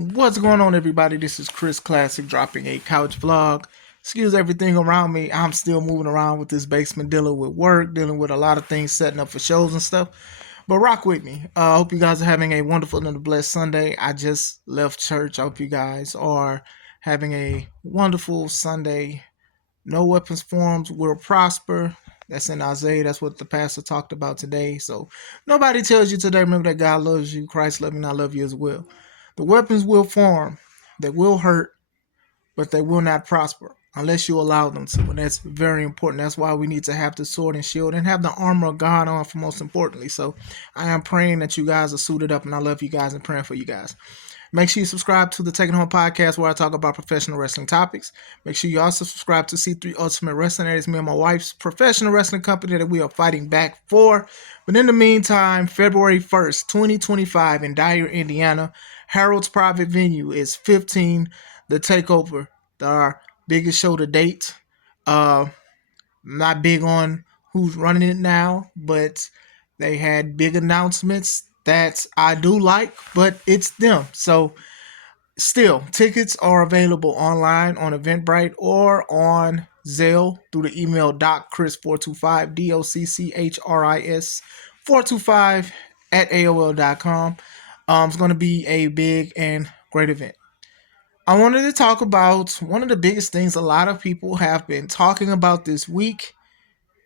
What's going on, everybody? This is Chris Classic dropping a couch vlog. Excuse everything around me. I'm still moving around with this basement, dealing with work, dealing with a lot of things, setting up for shows and stuff. But rock with me. I hope you guys are having a wonderful and a blessed Sunday. I just left church. I hope you guys are having a wonderful Sunday. No weapons formed will prosper. That's in Isaiah. That's what the pastor talked about today. So nobody tells you today, remember that God loves you. Christ loves you, and I love you as well. The weapons will form. They will hurt, but they will not prosper unless you allow them to. And that's very important. That's why we need to have the sword and shield and have the armor of God on for most importantly. So I am praying that you guys are suited up, and I love you guys and praying for you guys. Make sure you subscribe to the Taking Home podcast where I talk about professional wrestling topics. Make sure you also subscribe to C3 Ultimate Wrestling. That is me and my wife's professional wrestling company that we are fighting back for. But in the meantime, February 1st, 2025 in Dyer, Indiana, Harold's private venue is 15, The Takeover, our biggest show to date. Not big on who's running it now, but they had big announcements that I do like, but it's them. So still, tickets are available online on Eventbrite or on Zelle through the email docchris425, DOCCHRIS 425 at AOL.com. It's going to be a big and great event. I wanted to talk about one of the biggest things a lot of people have been talking about this week,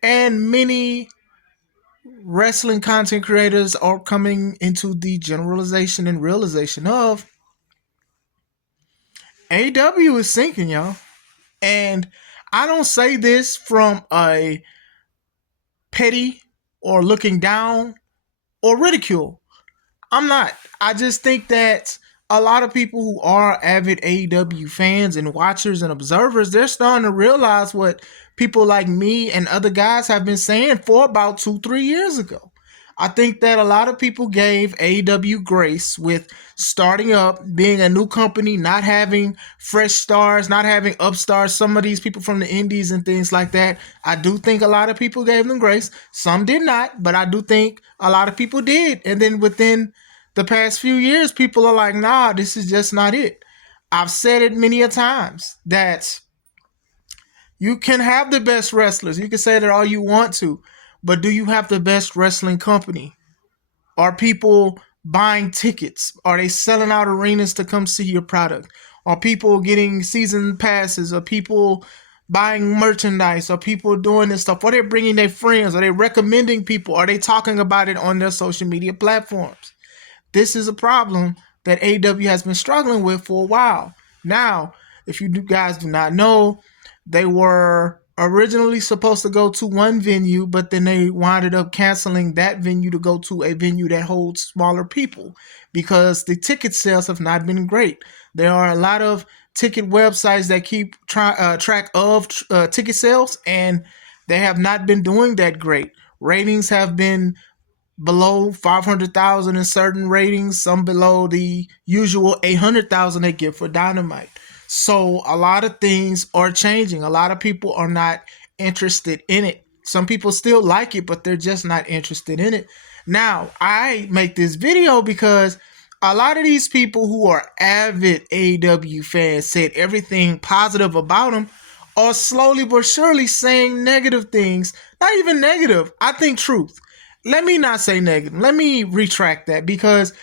and many wrestling content creators are coming into the generalization and realization of AEW is sinking, y'all. And I don't say this from a petty or looking down or ridicule. I'm not. I just think that a lot of people who are avid AEW fans and watchers and observers, they're starting to realize what people like me and other guys have been saying for about 2-3 years ago. I think that a lot of people gave AEW grace with starting up, being a new company, not having fresh stars, not having upstarts, some of these people from the indies and things like that. I do think a lot of people gave them grace. Some did not, but I do think a lot of people did. And then within the past few years, people are like, nah, this is just not it. I've said it many a times that you can have the best wrestlers. You can say that all you want to, but do you have the best wrestling company? Are people buying tickets? Are they selling out arenas to come see your product? Are people getting season passes? Are people buying merchandise? Are people doing this stuff? Are they bringing their friends? Are they recommending people? Are they talking about it on their social media platforms? This is a problem that AEW has been struggling with for a while. Now, if you guys do not know, they were originally supposed to go to one venue, but then they winded up canceling that venue to go to a venue that holds smaller people because the ticket sales have not been great. There are a lot of ticket websites that keep track of ticket sales, and they have not been doing that great. Ratings have been below 500,000 in certain ratings, some below the usual 800,000 they get for Dynamite. So a lot of things are changing. A lot of people are not interested in it. Some people still like it, but they're just not interested in it. Now, I make this video because a lot of these people who are avid AEW fans said everything positive about them are slowly but surely saying negative things. Not even negative. I think truth. Let me not say negative. Let me retract that, because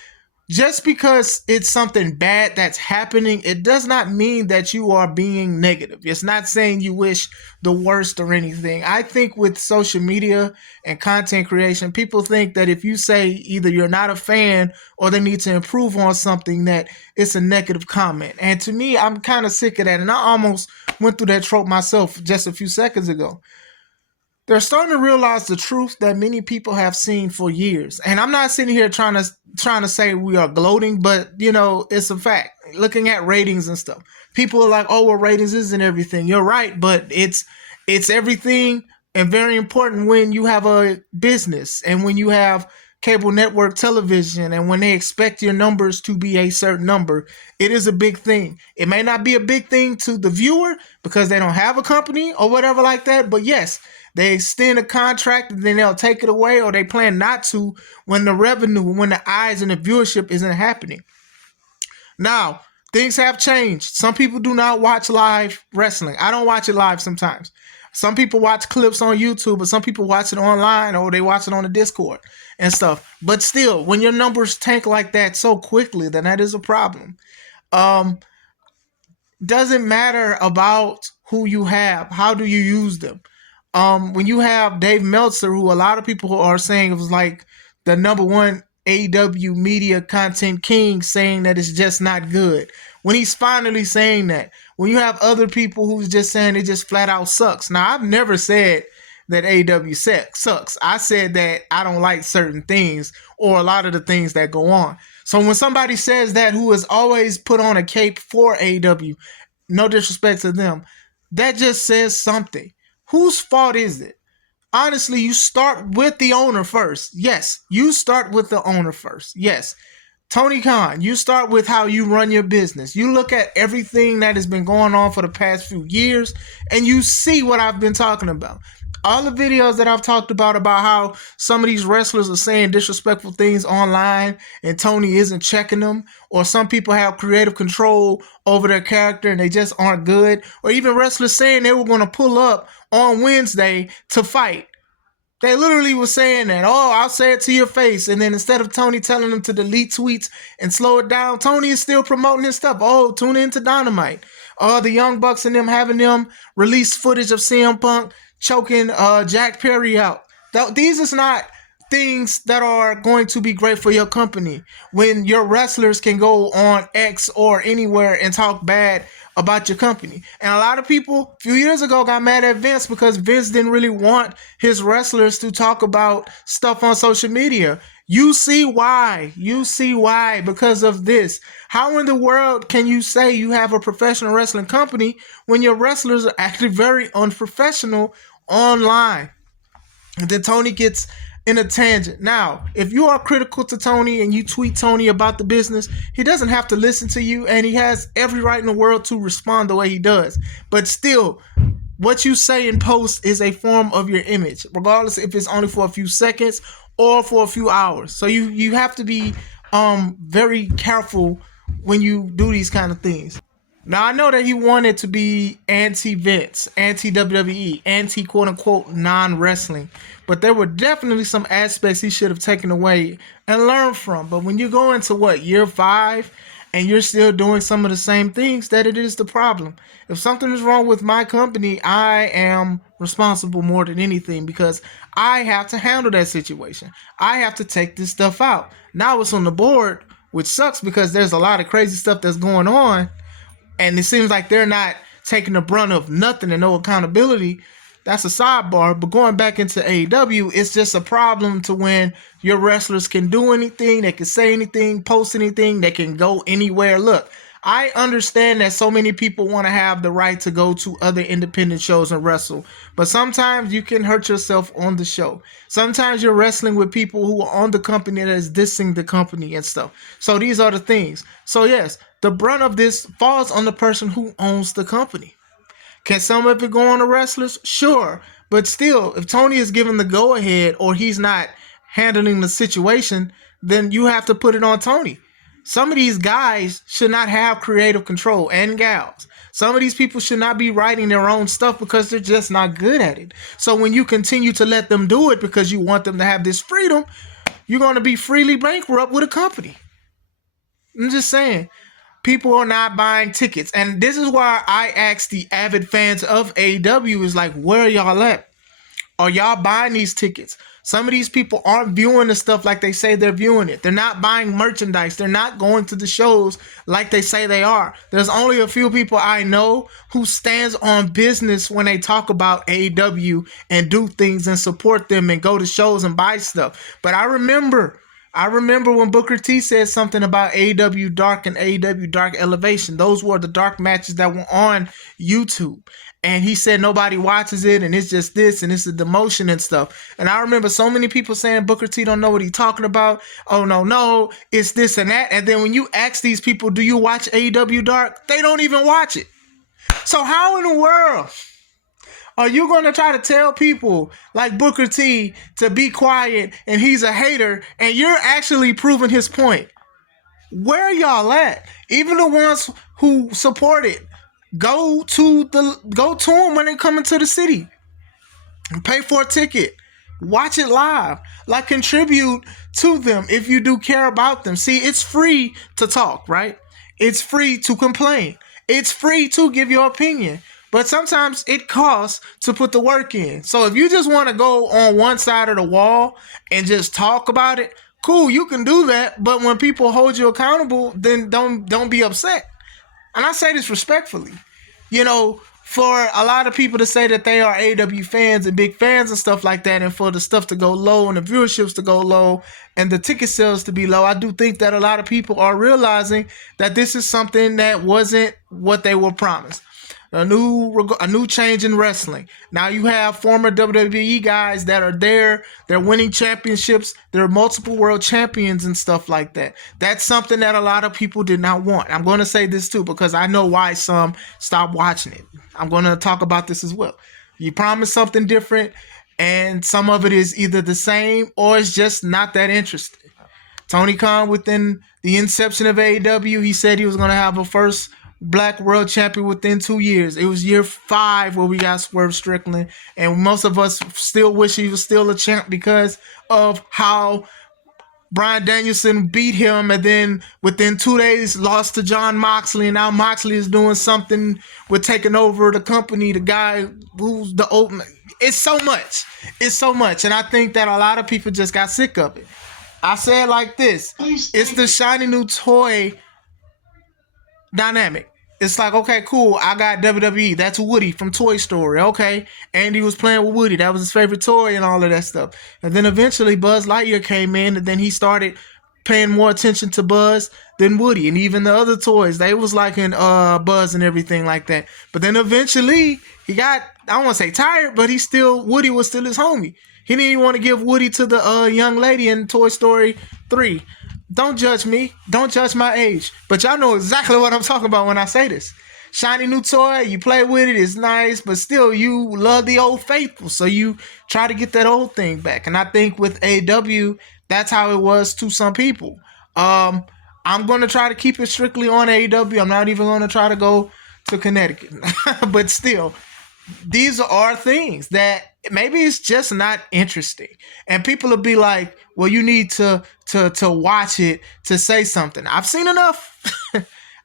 just because it's something bad that's happening, it does not mean that you are being negative. It's not saying you wish the worst or anything. I think with social media and content creation, people think that if you say either you're not a fan or they need to improve on something, that it's a negative comment. And to me, I'm kind of sick of that. And I almost went through that trope myself just a few seconds ago. They're starting to realize the truth that many people have seen for years. And I'm not sitting here trying to say we are gloating, but it's a fact. Looking at ratings and stuff, people are like, "Oh, well, ratings isn't everything." You're right, but it's everything and very important when you have a business and when you have cable network television and when they expect your numbers to be a certain number. It is a big thing. It may not be a big thing to the viewer because they don't have a company or whatever like that, but yes, they extend a contract and then they'll take it away, or they plan not to when the revenue, when the eyes and the viewership isn't happening. Now, things have changed. Some people do not watch live wrestling. I don't watch it live sometimes. Some people watch clips on YouTube, but some people watch it online or they watch it on the Discord and stuff. But still, when your numbers tank like that so quickly, then that is a problem. Um, doesn't matter about who you have. How do you use them? When you have Dave Meltzer, who a lot of people are saying was like the number one AEW media content king, saying that it's just not good. When he's finally saying that, when you have other people who's just saying it just flat out sucks. Now, I've never said that AEW sucks. I said that I don't like certain things or a lot of the things that go on. So when somebody says that, who has always put on a cape for AEW, no disrespect to them, that just says something. Whose fault is it? Honestly, you start with the owner first. Yes, you start with the owner first. Yes. Tony Khan, you start with how you run your business. You look at everything that has been going on for the past few years, and you see what I've been talking about. All the videos that I've talked about how some of these wrestlers are saying disrespectful things online and Tony isn't checking them, or some people have creative control over their character and they just aren't good, or even wrestlers saying they were going to pull up on Wednesday to fight. They literally were saying that, oh, I'll say it to your face. And then instead of Tony telling them to delete tweets and slow it down, Tony is still promoting his stuff. Oh, tune into Dynamite. The Young Bucks and them having them release footage of CM Punk choking Jack Perry out. These is not things that are going to be great for your company when your wrestlers can go on X or anywhere and talk bad about your company. And a lot of people a few years ago got mad at Vince because Vince didn't really want his wrestlers to talk about stuff on social media. You see why. Because of this. How in the world can you say you have a professional wrestling company when your wrestlers are actually very unprofessional online? And then Tony gets in a tangent. Now, if you are critical to Tony and you tweet Tony about the business, he doesn't have to listen to you, and he has every right in the world to respond the way he does. But still, what you say in post is a form of your image, regardless if it's only for a few seconds or for a few hours. So you have to be very careful when you do these kind of things. Now, I know that he wanted to be anti-Vince, anti-WWE, anti-quote-unquote non-wrestling, but there were definitely some aspects he should have taken away and learned from. But when you go into, year 5, and you're still doing some of the same things, that it is the problem. If something is wrong with my company, I am responsible more than anything because I have to handle that situation. I have to take this stuff out. Now it's on the board, which sucks because there's a lot of crazy stuff that's going on, and it seems like they're not taking the brunt of nothing and no accountability. That's a sidebar. But going back into AEW, it's just a problem to when your wrestlers can do anything, they can say anything, post anything, they can go anywhere. Look, I understand that so many people want to have the right to go to other independent shows and wrestle, but sometimes you can hurt yourself on the show. Sometimes you're wrestling with people who are on the company that is dissing the company and stuff. So these are the things. So yes, the brunt of this falls on the person who owns the company. Can some of it go on the wrestlers? Sure. But still, if Tony is given the go-ahead or he's not handling the situation, then you have to put it on Tony. Some of these guys should not have creative control, and gals. Some of these people should not be writing their own stuff because they're just not good at it. So when you continue to let them do it because you want them to have this freedom, you're going to be freely bankrupt with a company. I'm just saying. People are not buying tickets. And this is why I ask the avid fans of AEW is like, where are y'all at? Are y'all buying these tickets? Some of these people aren't viewing the stuff like they say they're viewing it. They're not buying merchandise. They're not going to the shows like they say they are. There's only a few people I know who stands on business when they talk about AEW and do things and support them and go to shows and buy stuff. But I remember when Booker T said something about AEW Dark and AEW Dark Elevation. Those were the dark matches that were on YouTube. And he said nobody watches it and it's just this and it's a demotion and stuff. And I remember so many people saying Booker T don't know what he's talking about. Oh, no, it's this and that. And then when you ask these people, do you watch AEW Dark? They don't even watch it. So how in the world are you going to try to tell people like Booker T to be quiet and he's a hater and you're actually proving his point? Where are y'all at? Even the ones who support it, go to them when they come into the city. Pay for a ticket. Watch it live. Like, contribute to them if you do care about them. See, it's free to talk, right? It's free to complain. It's free to give your opinion. But sometimes it costs to put the work in. So if you just want to go on one side of the wall and just talk about it, cool, you can do that. But when people hold you accountable, then don't be upset. And I say this respectfully. You know, for a lot of people to say that they are AEW fans and big fans and stuff like that, and for the stuff to go low and the viewerships to go low and the ticket sales to be low, I do think that a lot of people are realizing that this is something that wasn't what they were promised. A new change in wrestling. Now you have former WWE guys that are there. They're winning championships. They're multiple world champions and stuff like that. That's something that a lot of people did not want. I'm going to say this too because I know why some stopped watching it. I'm going to talk about this as well. You promise something different, and some of it is either the same or it's just not that interesting. Tony Khan, within the inception of AEW, he said he was going to have a first black world champion within 2 years. It was year 5 where we got Swerve Strickland, and most of us still wish he was still a champ because of how Bryan Danielson beat him, and then within 2 days lost to John Moxley, and now Moxley is doing something with taking over the company. The guy who's the old, it's so much, and I think that a lot of people just got sick of it. I say it like this: it's the shiny new toy dynamic. It's like, okay, cool, I got WWE. That's Woody from Toy Story. Okay, Andy was playing with Woody. That was his favorite toy and all of that stuff. And then eventually Buzz Lightyear came in, and then he started paying more attention to Buzz than Woody. And even the other toys, they was liking Buzz and everything like that. But then eventually he got, I don't want to say tired, but Woody was still his homie. He didn't even want to give Woody to the young lady in Toy Story 3. Don't judge me. Don't judge my age. But y'all know exactly what I'm talking about when I say this. Shiny new toy, you play with it, it's nice, but still you love the old faithful. So you try to get that old thing back. And I think with AEW, that's how it was to some people. I'm going to try to keep it strictly on AEW. I'm not even going to try to go to Connecticut. But still, these are things that maybe it's just not interesting, and people will be like, well, you need to watch it to say something. I've seen enough.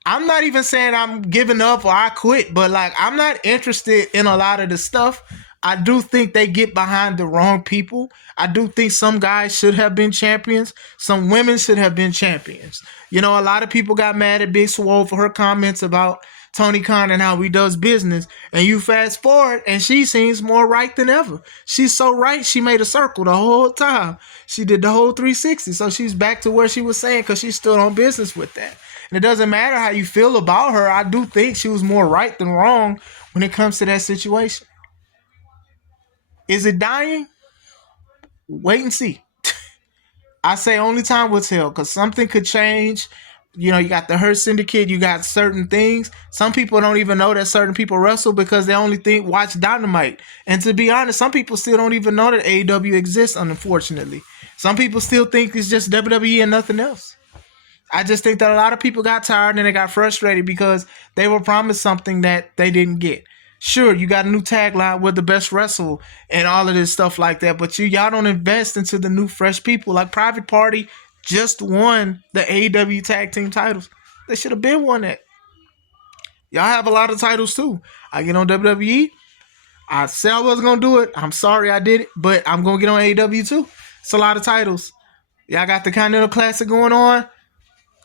I'm not even saying I'm giving up or I quit, but like, I'm not interested in a lot of the stuff. I do think they get behind the wrong people. I do think some guys should have been champions. Some women should have been champions. You know, a lot of people got mad at Big Swole for her comments about Tony Khan and how he does business, and you fast forward and she seems more right than ever. She's so right, she made a circle the whole time. She did the whole 360, so she's back to where she was saying because she stood on business with that. And it doesn't matter how you feel about her, I do think she was more right than wrong when it comes to that situation. Is it dying? Wait and see. I say only time will tell, because something could change. You know, you got the Hurt Syndicate, you got certain things. Some people don't even know that certain people wrestle because they only watch Dynamite. And to be honest, some people still don't even know that AEW exists, unfortunately. Some people still think it's just WWE and nothing else. I just think that a lot of people got tired and they got frustrated because they were promised something that they didn't get. Sure, you got a new tagline with the best wrestle and all of this stuff like that, but y'all don't invest into the new fresh people. Like Private Party just won the AEW tag team titles. They should have been won that. Y'all have a lot of titles too. I get on WWE. I said I wasn't going to do it. I'm sorry I did it, but I'm going to get on AEW too. It's a lot of titles. Y'all got the Continental Classic going on.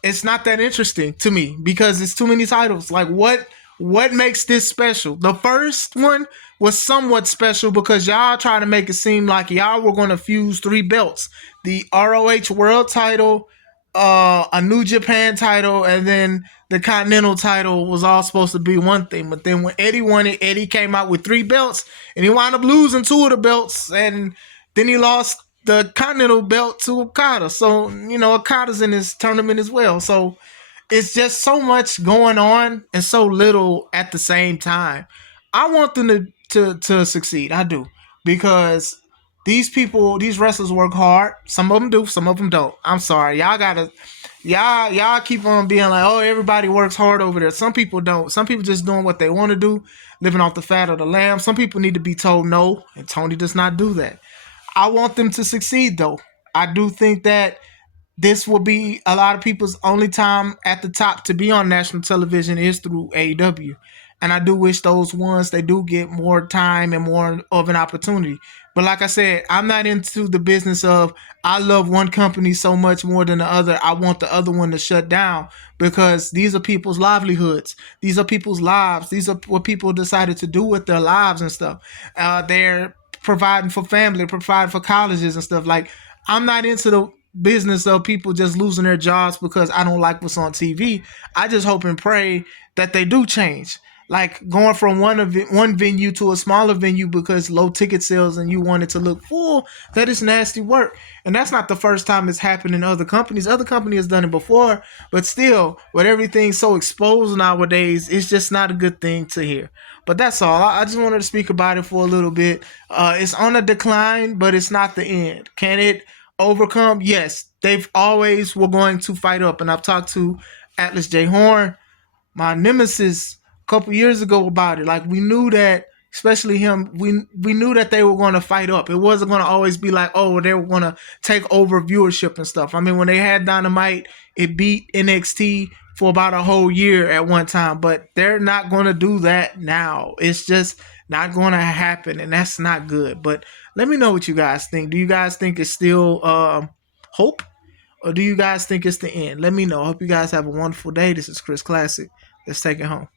It's not that interesting to me because it's too many titles. Like, what makes this special? The first one was somewhat special because y'all trying to make it seem like y'all were going to fuse 3 belts. The ROH World title, a New Japan title, and then the Continental title was all supposed to be one thing. But then when Eddie won it, Eddie came out with 3 belts, and he wound up losing 2 of the belts, and then he lost the Continental belt to Okada. So, you know, Okada's in this tournament as well. So it's just so much going on and so little at the same time. I want them to succeed. I do. Because these people, these wrestlers work hard. Some of them do, some of them don't. I'm sorry. Y'all gotta Y'all keep on being like, oh, everybody works hard over there. Some people don't. Some people just doing what they want to do, living off the fat of the lamb. Some people need to be told no, and Tony does not do that. I want them to succeed, though. I do think that this will be a lot of people's only time at the top to be on national television is through AEW. And I do wish those ones they do get more time and more of an opportunity. But like I said, I'm not into the business of I love one company so much more than the other. I want the other one to shut down because these are people's livelihoods. These are people's lives. These are what people decided to do with their lives and stuff. They're providing for family, providing for colleges and stuff. Like I'm not into the business of people just losing their jobs because I don't like what's on TV. I just hope and pray that they do change. Like going from one venue to a smaller venue because low ticket sales and you want it to look full, that is nasty work. And that's not the first time it's happened in other companies. Other companies has done it before, but still, with everything so exposed nowadays, it's just not a good thing to hear. But that's all. I just wanted to speak about it for a little bit. It's on a decline, but it's not the end. Can it overcome? Yes, they've always were going to fight up. And I've talked to Atlas J. Horn, my nemesis, a couple years ago about it. Like we knew that, especially him, we knew that they were going to fight up. It wasn't going to always be like, oh, they were going to take over viewership and stuff. I mean, when they had Dynamite, it beat NXT for about a whole year at one time, but they're not going to do that now. It's just not going to happen, and that's not good. But let me know what you guys think. Do you guys think it's still hope, or do you guys think it's the end? Let me know. I hope you guys have a wonderful day. This is Chris Classic. Let's take it home.